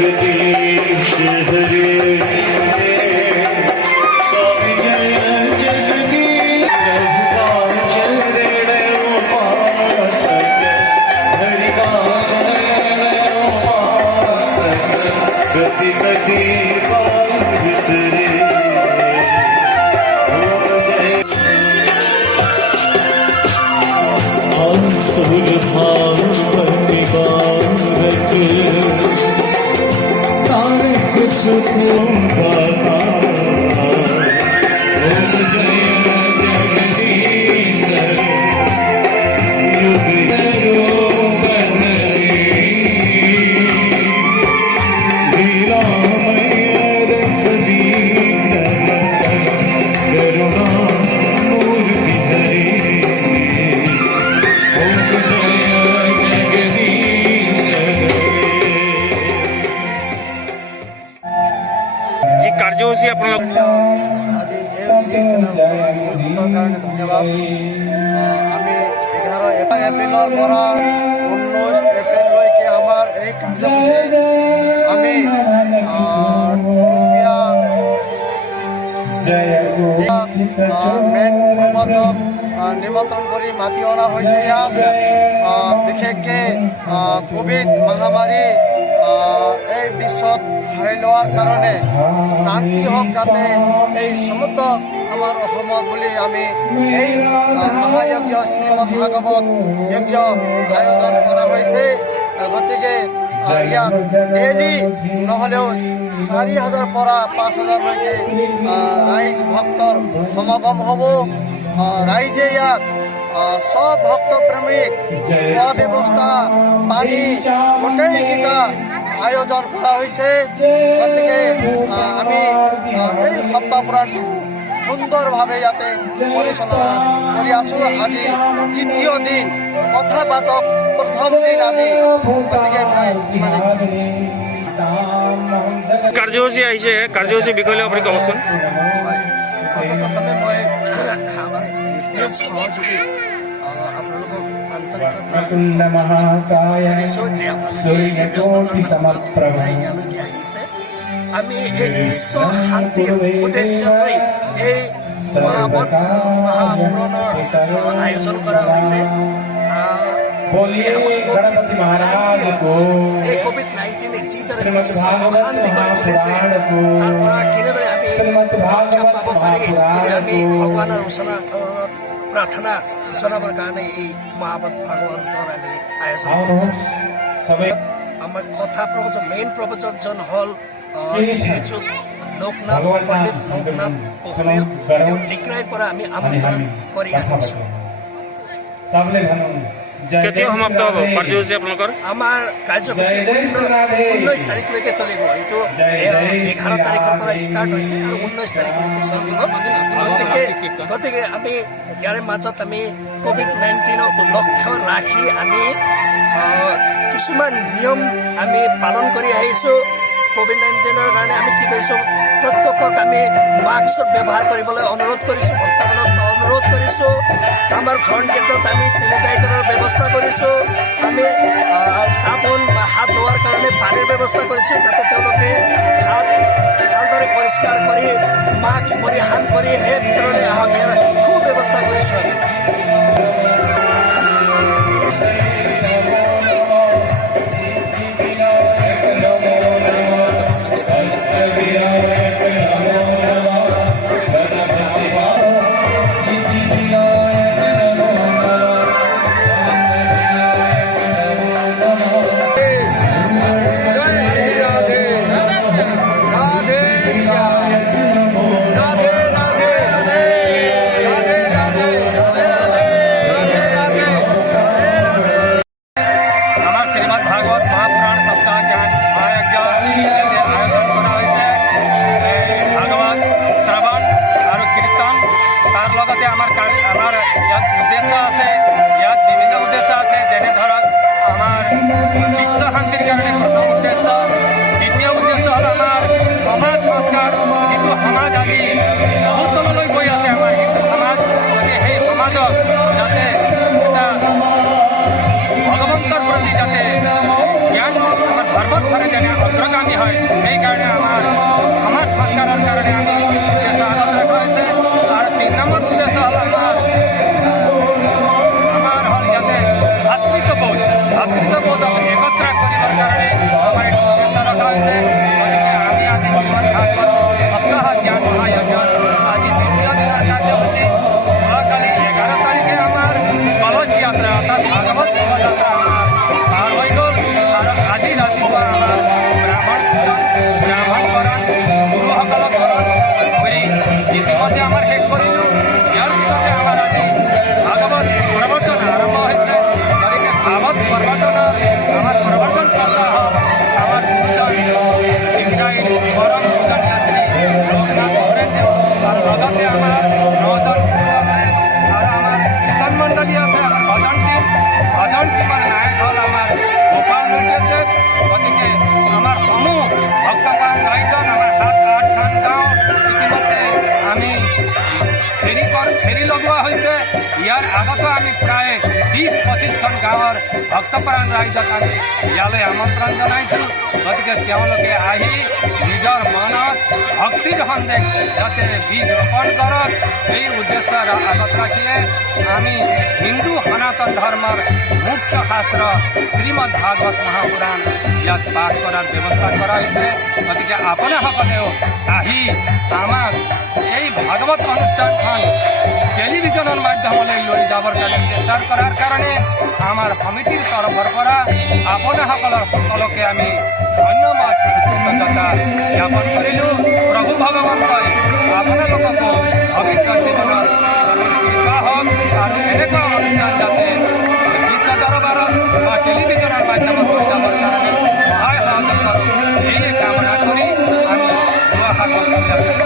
जगदीश हरे स्वामी जय जगदीश रघुपाल चरण उपासक हरि का उपासक गति गति पावित रे सुर भाव निवारक तारक सुखों का ओम जय जगदीश युग रोगन लीलामय रस करुणा मूर्ति हरे কাৰ্যসূচী আপোনালোক আজি এই কাৰণে ধন্যবাদ। আমি 11 এপ্ৰিলৰ পৰা 19 এপ্ৰিললৈকে আমাৰ এই কাৰ্যসূচী আমি মেইন প্ৰবচক নিমন্ত্ৰণ কৰি মাতি অনা হৈছে। ইয়াত বিশেষকৈ কোভিড মহামাৰী এই বিশ্বত হাৰি লোৱাৰ কাৰণে শান্তি হওক যাতে এই সমগ্ৰ আমাৰ অসমত বুলি আমি এই মহাযজ্ঞ শ্ৰীমদ ভাগৱত যজ্ঞ আয়োজন কৰা হৈছে। গতিকে ইয়াত ডেইলি নহ'লেও 4,000 পৰা 5,000লৈকে ৰাইজ ভক্তৰ সমাগম হ'ব। ৰাইজে ইয়াত সব ভক্ত প্ৰেমিক খোৱা ব্যৱস্থা পানী গোটেইকেইটা আয়োজন কৰা হৈছে। গতিকে আমি এই সপ্তাহ পুৰাণ সুন্দৰভাৱে ইয়াতে পৰিচালনা কৰি আছোঁ। আজি দ্বিতীয় দিন কথাবাচক প্ৰথম দিন আজি। গতিকে মই মানে কাৰ্যসূচী আহিছে, কাৰ্যসূচীৰ বিষয়ে আপুনি ক'বচোন। সৰ্বপ্ৰথমে মই আমাৰ সহযোগী আপোনালোকক আন্তৰিকতালৈকে আহিছে। আমি এই বিশ্ব শান্তিৰ উদ্দেশ্য লৈ এই মহাপুৰণৰ আয়োজন কৰা হৈছে। এই কোভিড-19 যিদৰে বিশ্ব অশান্তি কৰি তুলিছে তাৰ পৰা কেনেদৰে আমি ৰক্ষা পাব পাৰি বুলি আমি ভগৱানৰ ওচৰত প্ৰাৰ্থনা জনাবৰ কাৰণে এই মহাভাগৱতৰ আমি আয়োজন কৰোঁ। আমাৰ কথা প্ৰবচক মেইন প্ৰবচকজন হ'ল শ্ৰীযুত লোকনাথ পণ্ডিত লোকনাথ পোখৰেল। ডিক্ৰাইৰ পৰা আমি আমন্ত্ৰণ কৰি আনিছোঁ। কেতিয়া সমাপ্ত হ'ব কাৰ্যসূচী আপোনালোকৰ? আমাৰ কাৰ্যসূচী 19 তাৰিখলৈকে চলিব। এইটো 11 তাৰিখৰ পৰা ষ্টাৰ্ট হৈছে আৰু 19 তাৰিখলৈকে চলিব। গতিকে আমি ইয়াৰে মাজত আমি কোভিড-19ক লক্ষ্য ৰাখি আমি কিছুমান নিয়ম আমি পালন কৰি আহিছোঁ। কোভিড-19ৰ কাৰণে আমি কি কৰিছোঁ, প্ৰত্যেকক আমি মাস্ক ব্যৱহাৰ কৰিবলৈ অনুৰোধ কৰিছোঁ, ভক্তসকলক অনুৰোধ কৰিছোঁ। আমাৰ ফ্ৰণ্ট গেটত আমি চেনিটাইজাৰৰ ব্যৱস্থা কৰিছোঁ। আমি চাবোন বা হাত ধোৱাৰ কাৰণে পানীৰ ব্যৱস্থা কৰিছোঁ, যাতে তেওঁলোকে হাত ভালদৰে পৰিষ্কাৰ কৰি মাস্ক পৰিধান কৰি সেই ভিতৰলৈ আহক, ইয়াৰ সুব্যৱস্থা কৰিছোঁ আমি। হয় সেইকাৰণে আমাৰ সমাজ সংস্কাৰৰ কাৰণে আমি উদ্দেশ্য হাতত ৰখা হৈছে। আৰু 3 নম্বৰ উদ্দেশ্য হ'ল আমাৰ হ'ল ইয়াতে ভাতৃত্ববোধক একত্ৰ কৰিবৰ কাৰণে আমাৰ এইটো উদ্দেশ্য ৰখা হৈছে। গতিকে আমি আজি শ্ৰীমদ ভাগৱত সপ্তাহ জ্ঞান মহাযজ্ঞৰ আজি দ্বিতীয় দিনৰ কাৰ্যসূচী। যোৱাকালি 11 তাৰিখে আমাৰ কলচ যাত্ৰা অৰ্থাৎ ভাগৱত শোভাযাত্ৰা আমাৰ পাৰ হৈ গ'ল। আৰু আজি ৰাতিপুৱা আমাৰ ব্ৰাহ্মণকৰণ গুৰুসকলক কৰণ কৰি ইতিমধ্যে আমাৰ শেষ কৰিলোঁ। ইয়াৰ পিছতে আমাৰ আজি ভাগৱত প্ৰবচন আৰম্ভ হৈছে। গতিকে ভাগৱত প্ৰবচনৰ আমাৰ প্ৰবচন কৰ্তা হ'ল আমাৰ গুৰুজন ইংৰাজী পৰম পূজনীয় শ্ৰী লোকনাথ বৰেজী। আৰু লগতে আমাৰ 9জন গুৰু আছে আৰু আমাৰ কীৰ্তন মণ্ডলী আছে। আমাৰ ভজন টিমৰ নায়ক হ'ল আমাৰ গোপাল নৈদেৱ। গতিকে আমাৰ সমূহ ভক্তপ্ৰাণ ৰাইজক আমাৰ 7-8খন গাঁও ইতিমধ্যে আমি ফেৰী লগোৱা হৈছে। ইয়াৰ আগতো আমি প্ৰায় 20-25খন গাঁৱৰ ভক্তপ্ৰাণ ৰাইজক আমি ইয়ালৈ আমন্ত্ৰণ জনাইছোঁ। গতিকে তেওঁলোকে আহি নিজৰ মনত ভক্তিৰ সন্দেহ যাতে বীজ ৰোপণ কৰক এই উদ্দেশ্য আগত ৰাখিয়ে আমি হিন্দু সনাতন ধৰ্মৰ মুখ্য শাস্ত্ৰ শ্ৰীমদ ভাগৱত মহাপুৰাণ ইয়াত পাঠ কৰাৰ ব্যৱস্থা কৰা হৈছে। গতিকে আপোনাসকলেও আহি আমাক এই ভাগৱত অনুষ্ঠানখন টেলিভিছনৰ মাধ্যমলৈ লৈ যাবৰ কাৰণে চেষ্টা কৰাৰ কাৰণে আমাৰ সমিতিৰ তৰফৰ পৰা আপোনাসকলৰ সকলোকে আমি ধন্যবাদ কৃতজ্ঞতা জ্ঞাপন কৰিলোঁ। প্ৰভু ভগৱন্তই আপোনালোককো ভৱিষ্যত জীৱনত কৃপা হওক আৰু এনেকুৱা অনুষ্ঠান যাতে বিশ্ব দৰবাৰত বা টেলিভিছনৰ মাধ্যমত লৈ যাবৰ কাৰণে সহায় সহযোগ কৰোঁ এই কামনা কৰি আমি দুআষাৰ বক্তব্য